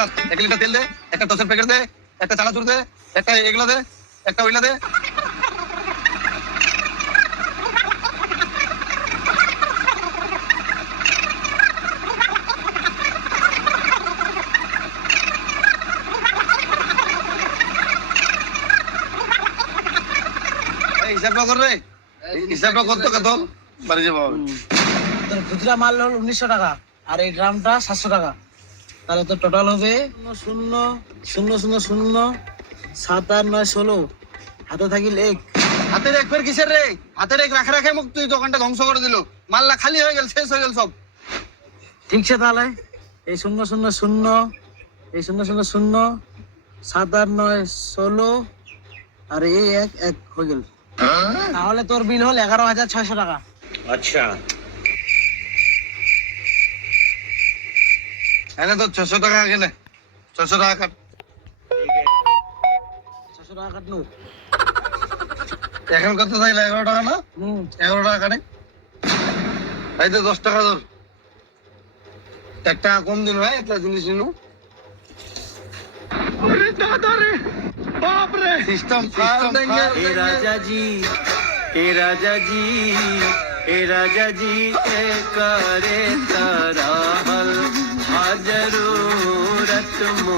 হাজার 1 লিটার তেল দে, একটা টসের প্যাকেট দে, একটা চানাচুর দে, একটা এগুলো দে, একটা ওইলা দে। হিসাবটা কর রে, হিসাবটা করতো কত বাড়ি যাবো। তোর খুচরা মাল হলো 1900 টাকা আর এই ড্রামটা 700 টাকা, তাহলে তো টোটাল হবে 00007 আর 9 16। হাতে থাকিল 1। হাতের এক ফের কিসের রে? হাতের এক রাখা রাখে মুখ তুই দোকানটা ধ্বংস করে দিল। মাল্লা খালি হয়ে গেল, শেষ হয়ে গেল সব। ঠিকছে তাহলে এই 000, এই 00007 আর 9 16 আর এই 1 1 হয়ে গেল। তাহলে তোর বিল হল 11,600 টাকা। এনে তো 600 টাকা গেলে 600 টাকা কাট। 600 টাকা কাটলো। এখন কত চাইলে 11 টাকা না? 11 টাকা কাটে। এই তো 10 টাকা ধর। 1 টাকা কম দিন হয় একটা জিনিস নিনু। अरे दादा रे, बाप रे, सिस्टम फाड़ देंगे। हे राजा जी, हे राजा जी, हे राजा जी, ए करे तारा हल, जरूरत मु